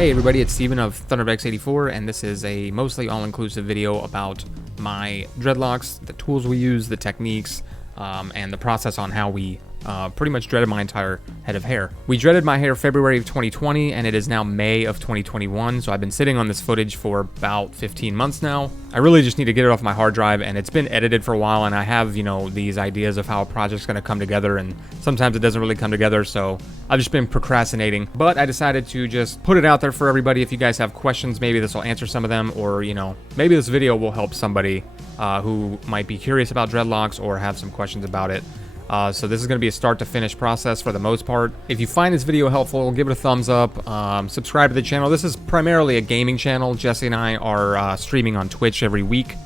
Hey everybody, it's Steven of Thunderbex84, and this is a mostly all-inclusive video about my dreadlocks, the tools we use, the techniques, and the process on how we pretty much dreaded my entire head of hair. We dreaded my hair February of 2020, and it is now May of 2021, so I've been sitting on this footage for about 15 months now. I really just need to get it off my hard drive, and it's been edited for a while, and I have, you know, these ideas of how a project's gonna come together, and sometimes it doesn't really come together, so I've just been procrastinating. But I decided to just put it out there for everybody. If you guys have questions, maybe this will answer some of them, or, you know, maybe this video will help somebody who might be curious about dreadlocks or have some questions about it. So this is going to be a start to finish process for the most part. If you find this video helpful, give it a thumbs up, subscribe to the channel. This is primarily a gaming channel. Jesse and I are streaming on Twitch every week.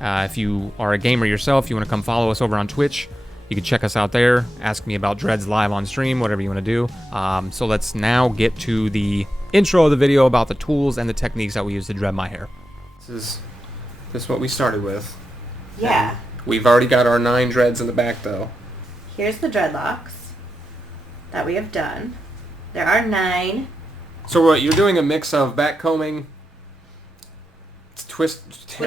If you are a gamer yourself, you want to come follow us over on Twitch, you can check us out there, ask me about dreads live on stream, whatever you want to do. So let's now get to the intro of the video about the tools and the techniques that we use to dread my hair. This is what we started with. Yeah. And we've already got our 9 dreads in the back though. Here's the dreadlocks that we have done. There are 9. So what, you're doing a mix of back combing, twist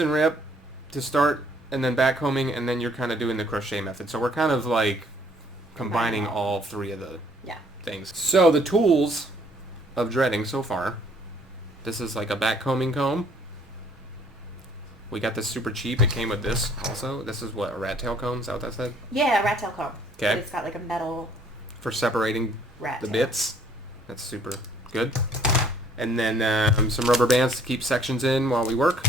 and rip to start, and then back combing, and then you're kind of doing the crochet method. So we're kind of like combining all 3 of the things. So the tools of dreading so far, this is like a back combing comb. We got this super cheap. It came with this also. This is what, a rat tail comb? Is that what that said? Yeah, a rat tail comb. Okay. But it's got like a metal for separating rat the tail bits. That's super good. And then some rubber bands to keep sections in while we work.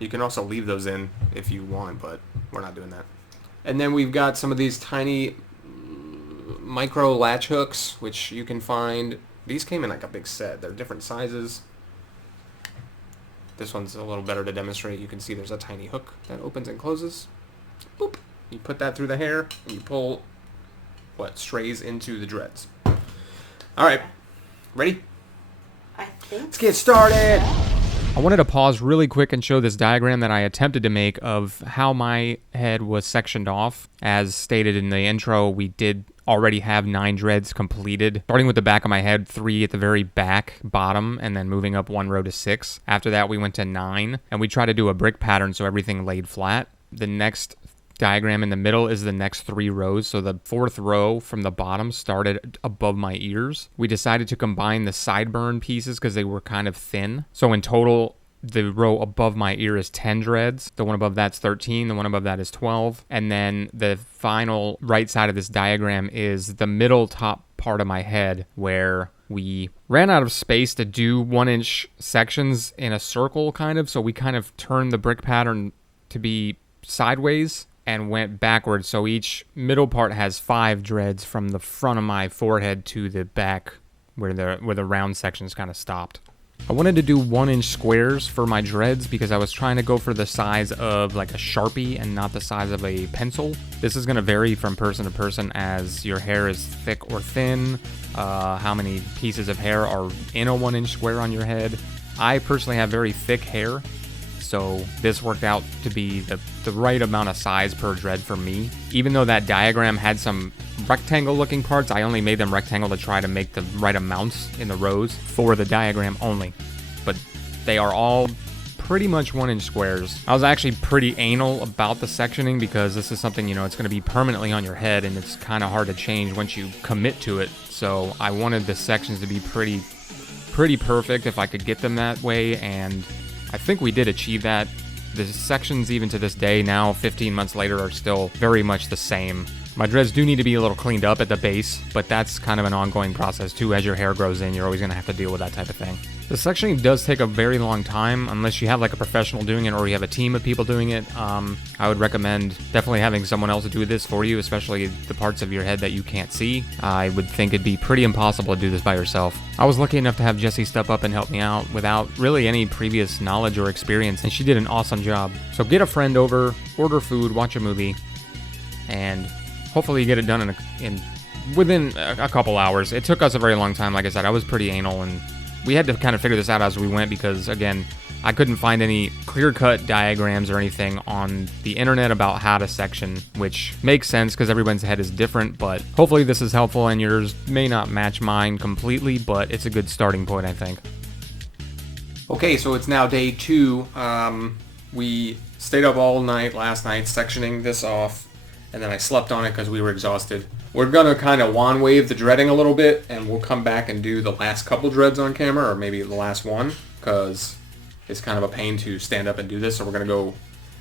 You can also leave those in if you want, but we're not doing that. And then we've got some of these tiny micro latch hooks, which you can find. These came in like a big set. They're different sizes. This one's a little better to demonstrate. You can see there's a tiny hook that opens and closes. Boop. You put that through the hair, and you pull what strays into the dreads. All right, ready? I think. Let's get started. I wanted to pause really quick and show this diagram that I attempted to make of how my head was sectioned off. As stated in the intro, we did already have 9 dreads completed, starting with the back of my head, 3 at the very back bottom, and then moving up 1 row to 6. After that, we went to 9, and we tried to do a brick pattern so everything laid flat. The next diagram in the middle is the next 3 rows, so the 4th row from the bottom started above my ears. We decided to combine the sideburn pieces because they were kind of thin. So in total, the row above my ear is 10 dreads. The one above that's 13. The one above that is 12. And then the final right side of this diagram is the middle top part of my head, where we ran out of space to do 1-inch sections in a circle kind of. So we kind of turned the brick pattern to be sideways and went backwards. So each middle part has 5 dreads from the front of my forehead to the back where the round sections kind of stopped. I wanted to do 1-inch squares for my dreads because I was trying to go for the size of like a Sharpie and not the size of a pencil. This is going to vary from person to person as your hair is thick or thin, how many pieces of hair are in a 1-inch square on your head. I personally have very thick hair, so this worked out to be the right amount of size per dread for me. Even though that diagram had some rectangle looking parts, I only made them rectangle to try to make the right amounts in the rows for the diagram only. But they are all pretty much 1-inch squares. I was actually pretty anal about the sectioning because this is something, you know, it's going to be permanently on your head and it's kind of hard to change once you commit to it. So I wanted the sections to be pretty perfect if I could get them that way, and I think we did achieve that. The sections, even to this day, now 15 months later, are still very much the same. My dreads do need to be a little cleaned up at the base, but that's kind of an ongoing process too. As your hair grows in, you're always going to have to deal with that type of thing. The sectioning does take a very long time unless you have like a professional doing it or you have a team of people doing it. I would recommend definitely having someone else do this for you, especially the parts of your head that you can't see. I would think it'd be pretty impossible to do this by yourself. I was lucky enough to have Jessie step up and help me out without really any previous knowledge or experience, and she did an awesome job. So get a friend over, order food, watch a movie, and hopefully you get it done within a couple hours. It took us a very long time. Like I said, I was pretty anal, and we had to kind of figure this out as we went because, again, I couldn't find any clear-cut diagrams or anything on the internet about how to section, which makes sense because everyone's head is different, but hopefully this is helpful and yours may not match mine completely, but it's a good starting point, I think. Okay, so it's now day 2. We stayed up all night last night sectioning this off, and then I slept on it because we were exhausted. We're going to kind of wand wave the dreading a little bit, and we'll come back and do the last couple dreads on camera, or maybe the last one, because it's kind of a pain to stand up and do this, so we're going to go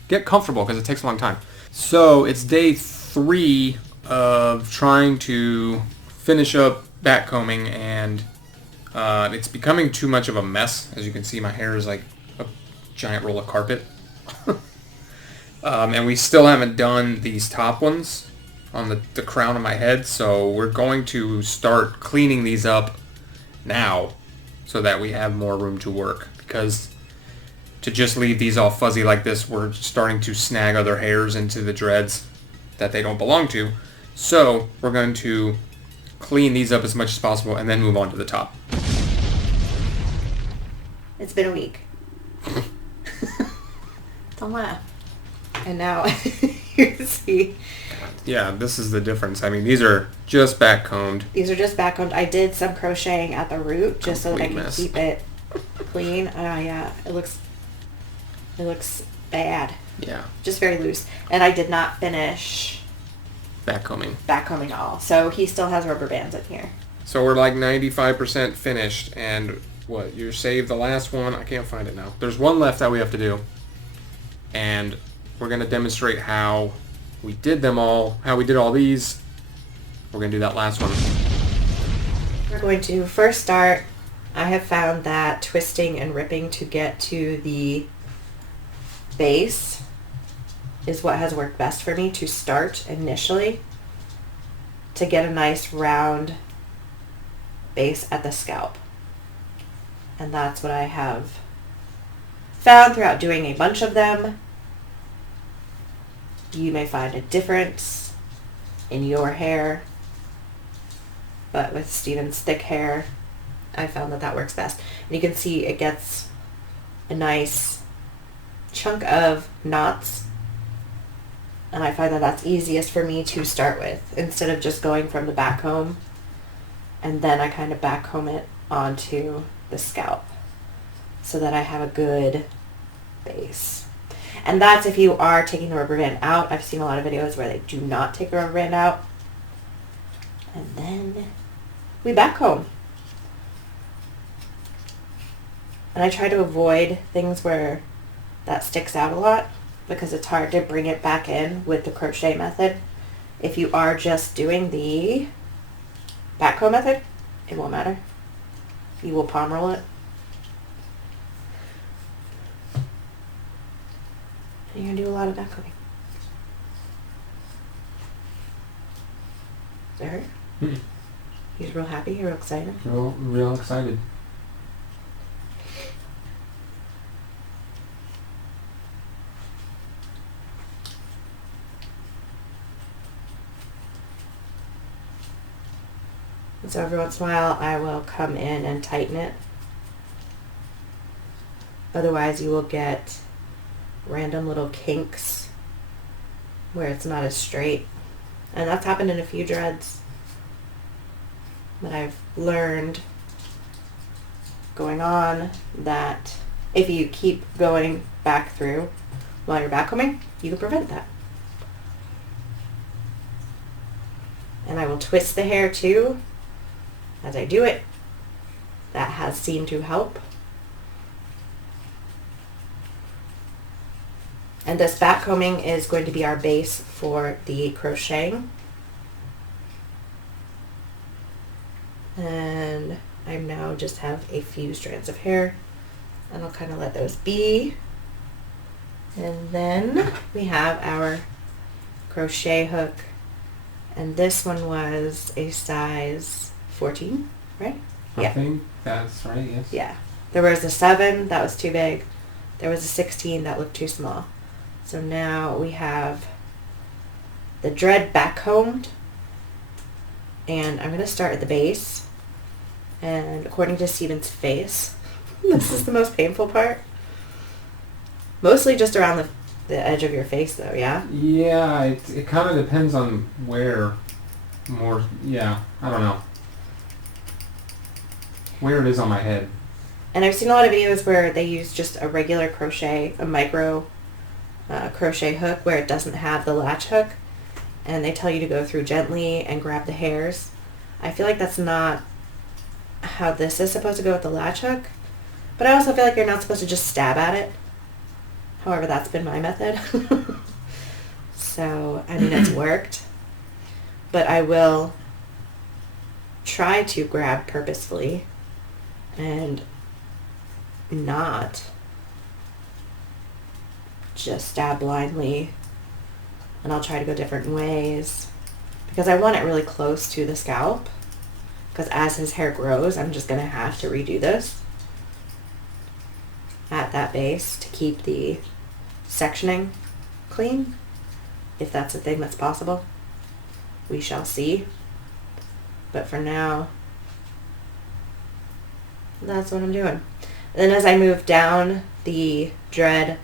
get comfortable because it takes a long time. So it's day 3 of trying to finish up backcombing, and it's becoming too much of a mess. As you can see, my hair is like a giant roll of carpet. And we still haven't done these top ones on the crown of my head, so we're going to start cleaning these up now so that we have more room to work, because to just leave these all fuzzy like this, we're starting to snag other hairs into the dreads that they don't belong to. So we're going to clean these up as much as possible and then move on to the top. It's been a week. Don't laugh. And now you see. Yeah, this is the difference. I mean, these are just backcombed. These are just backcombed. I did some crocheting at the root just so that I can mess. keep it clean. Yeah, it looks bad. Yeah. Just very loose. And I did not finish Backcombing. backcombing at all. So he still has rubber bands in here. So we're like 95% finished, and what, you saved the last one? I can't find it now. There's one left that we have to do, and we're going to demonstrate how we did them all, how we did all these. We're going to do that last one. We're going to first start. I have found that twisting and ripping to get to the base is what has worked best for me to start initially, to get a nice round base at the scalp. And that's what I have found throughout doing a bunch of them. You may find a difference in your hair, but with Steven's thick hair, I found that works best. And you can see it gets a nice chunk of knots, and I find that that's easiest for me to start with, instead of just going from the back comb, and then I kind of back comb it onto the scalp so that I have a good base. And that's if you are taking the rubber band out. I've seen a lot of videos where they do not take the rubber band out. And then we back comb. And I try to avoid things where that sticks out a lot, because it's hard to bring it back in with the crochet method. If you are just doing the back comb method, it won't matter. You will palm roll it. And you're going to do a lot of back combing. Is that hurt? Mm-hmm. He's real happy, you're real excited. Real excited. And so every once in a while I will come in and tighten it. Otherwise you will get random little kinks where it's not as straight. And that's happened in a few dreads. But I've learned going on that if you keep going back through while you're backcombing, you can prevent that. And I will twist the hair too as I do it. That has seemed to help. And this backcombing is going to be our base for the crocheting. And I now just have a few strands of hair, and I'll kind of let those be. And then we have our crochet hook, and this one was a size 14, right? I think that's right, yes. Yeah. There was a 7 that was too big. There was a 16 that looked too small. So now we have the dread backcombed, and I'm going to start at the base. And according to Steven's face, this is the most painful part. Mostly just around the edge of your face, though, yeah? Yeah, it kind of depends on where more, yeah, I don't know. Where it is on my head. And I've seen a lot of videos where they use just a regular crochet, a micro crochet hook where it doesn't have the latch hook. And they tell you to go through gently and grab the hairs. I feel like that's not how this is supposed to go with the latch hook. But I also feel like you're not supposed to just stab at it. However, that's been my method. So, I mean, it's worked. But I will try to grab purposefully and not just stab blindly. And I'll try to go different ways because I want it really close to the scalp, because as his hair grows, I'm just going to have to redo this at that base to keep the sectioning clean, if that's a thing that's possible. We shall see. But for now, that's what I'm doing. And then as I move down the dread,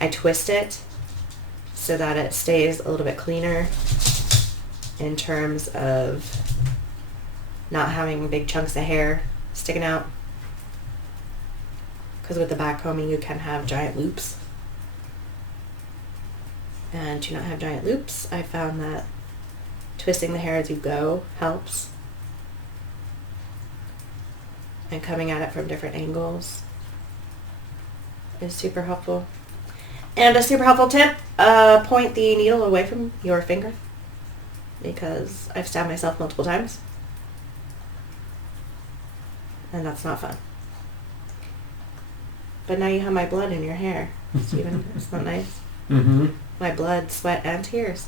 I twist it so that it stays a little bit cleaner in terms of not having big chunks of hair sticking out. Because with the back combing, you can have giant loops. And to not have giant loops, I found that twisting the hair as you go helps. And coming at it from different angles is super helpful. And a super helpful tip, point the needle away from your finger, because I've stabbed myself multiple times. And that's not fun. But now you have my blood in your hair, Stephen. Isn't that nice? Mm-hmm. My blood, sweat, and tears.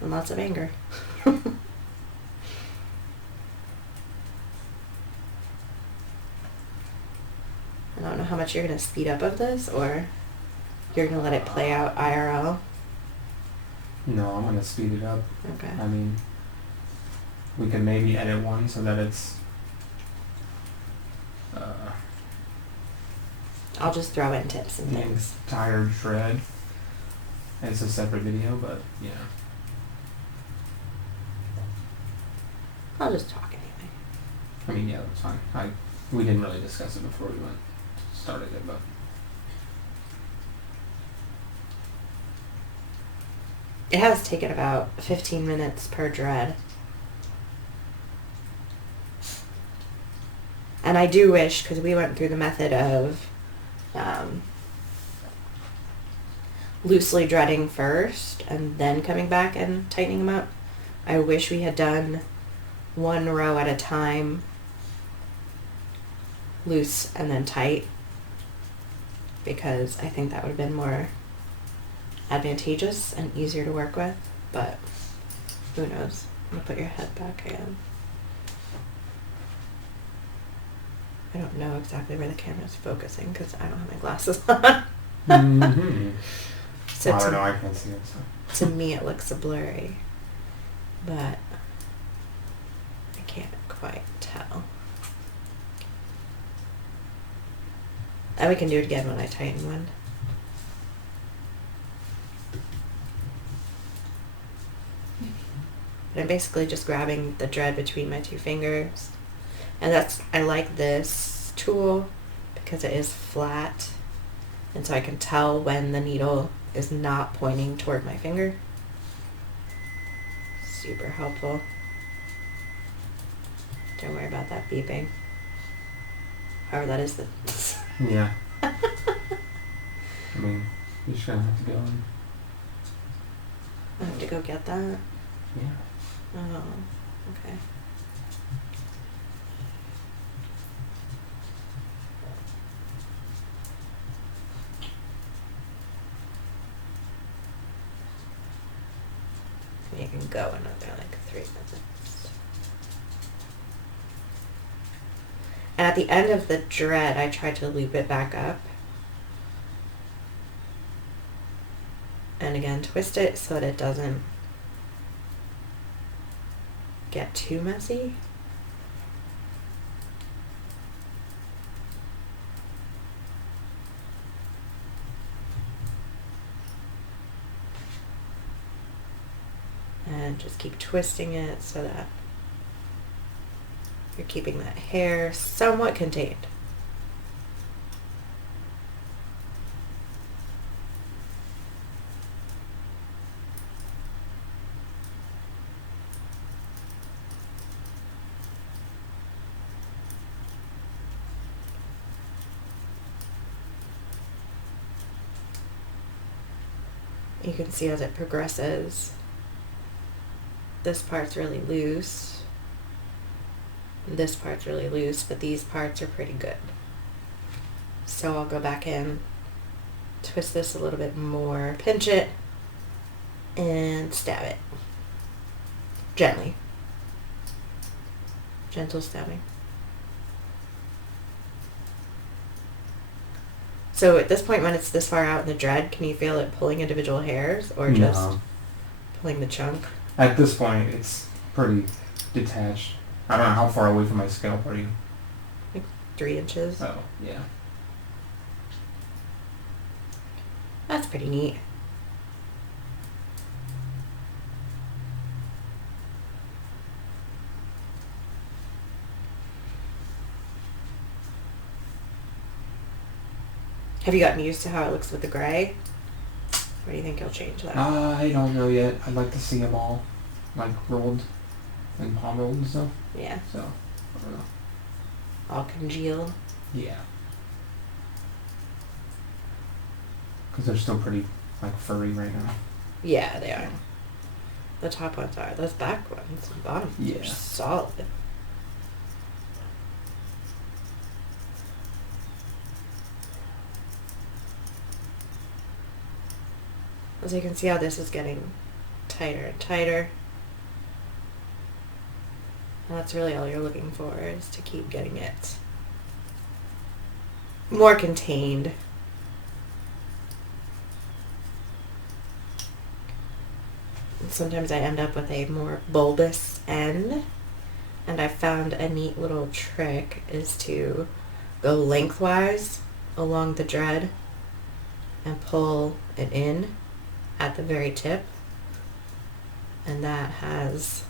And lots of anger. I don't know how much you're going to speed up of this, or you're going to let it play out IRL. No, I'm going to speed it up. Okay. I mean, we could maybe edit one so that it's... I'll just throw in tips and the things. entire dread. It's a separate video, but yeah. I'll just talk anyway. I mean, yeah, that's fine. We didn't really discuss it before we started it, but... It has taken about 15 minutes per dread. And I do wish, because we went through the method of loosely dreading first and then coming back and tightening them up. I wish we had done one row at a time, loose and then tight, because I think that would have been more advantageous and easier to work with, but who knows. I'm going to put your head back again. I don't know exactly where the camera's focusing because I don't have my glasses on. Mm-hmm. So I don't know, I can't see it. So. To me it looks a blurry, but I can't quite tell. And we can do it again when I tighten one. But I'm basically just grabbing the dread between my two fingers. And I like this tool because it is flat. And so I can tell when the needle is not pointing toward my finger. Super helpful. Don't worry about that beeping. However, that is the... Yeah. I mean, you're just gonna have to go and... I have to go get that? Yeah. Oh, okay. You can go another like 3 minutes. And at the end of the dread, I tried to loop it back up. And again, twist it so that it doesn't get too messy. then just keep twisting it so that you're keeping that hair somewhat contained. You can see as it progresses, this part's really loose, this part's really loose, but these parts are pretty good. So I'll go back in, twist this a little bit more, pinch it, and stab it. Gently. Gentle stabbing. So at this point, when it's this far out in the dread, can you feel it pulling individual hairs or just pulling the chunk? At this point, it's pretty detached. I don't know how far away from my scalp are you? Like 3 inches. Oh, yeah. That's pretty neat. Have you gotten used to how it looks with the gray? Or do you think you'll change that? I don't know yet. I'd like to see them all, like, rolled and palm rolled and stuff. Yeah. So, I don't know. All congealed? Yeah. Because they're still pretty, like, furry right now. Yeah, they are. The top ones are. Those back ones, the bottom ones are solid. As you can see how this is getting tighter and tighter. And that's really all you're looking for, is to keep getting it more contained. And sometimes I end up with a more bulbous end. And I found a neat little trick is to go lengthwise along the dread and pull it in at the very tip, and that has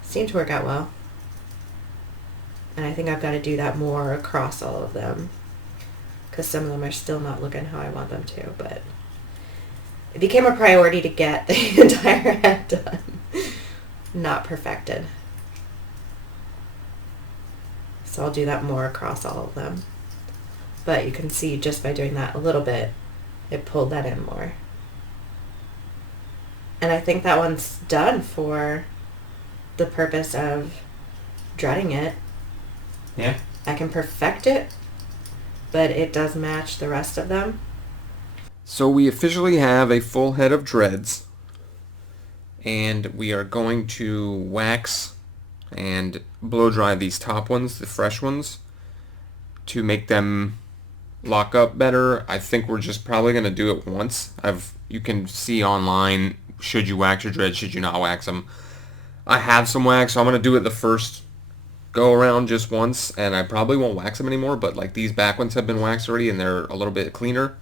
seemed to work out well. And I think I've got to do that more across all of them, because some of them are still not looking how I want them to, but it became a priority to get the entire head done, not perfected. So I'll do that more across all of them. But you can see just by doing that a little bit, it pulled that in more. And I think that one's done for the purpose of dreading it. Yeah. I can perfect it, but it does match the rest of them. So we officially have a full head of dreads, and we are going to wax and blow dry these top ones, the fresh ones, to make them lock up better. I think we're just probably going to do it once. You can see online, should you wax your dreads, should you not wax them. I have some wax, so I'm going to do it the first go around just once, and I probably won't wax them anymore, but like these back ones have been waxed already, and they're a little bit cleaner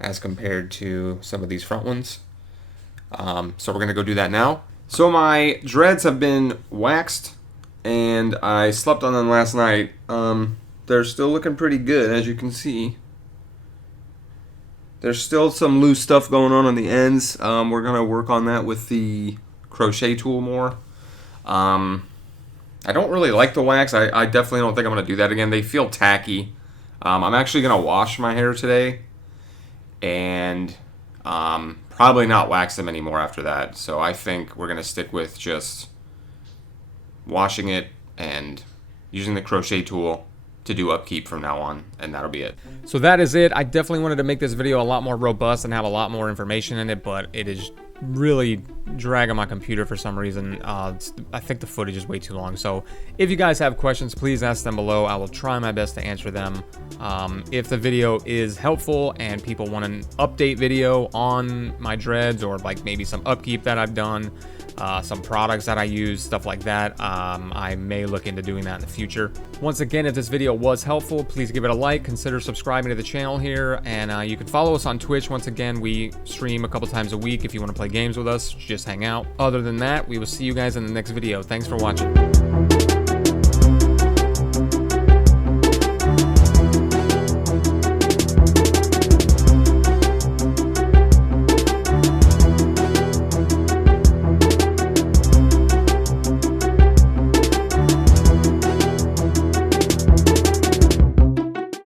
as compared to some of these front ones. So we're going to go do that now. So my dreads have been waxed, and I slept on them last night. They're still looking pretty good, as you can see. There's still some loose stuff going on the ends. We're going to work on that with the crochet tool more. I don't really like the wax. I definitely don't think I'm going to do that again. They feel tacky. I'm actually going to wash my hair today and probably not wax them anymore after that. So I think we're going to stick with just washing it and using the crochet tool to do upkeep from now on, and that'll be it. So that is it. I definitely wanted to make this video a lot more robust and have a lot more information in it, but it is really dragging my computer for some reason. I think the footage is way too long. So if you guys have questions, please ask them below. I will try my best to answer them. If the video is helpful and people want an update video on my dreads or like maybe some upkeep that I've done, some products that I use, stuff like that. I may look into doing that in the future. Once again, if this video was helpful, please give it a like, consider subscribing to the channel here, and you can follow us on Twitch. Once again, we stream a couple times a week if you want to play games with us, just hang out. Other than that, we will see you guys in the next video. Thanks for watching.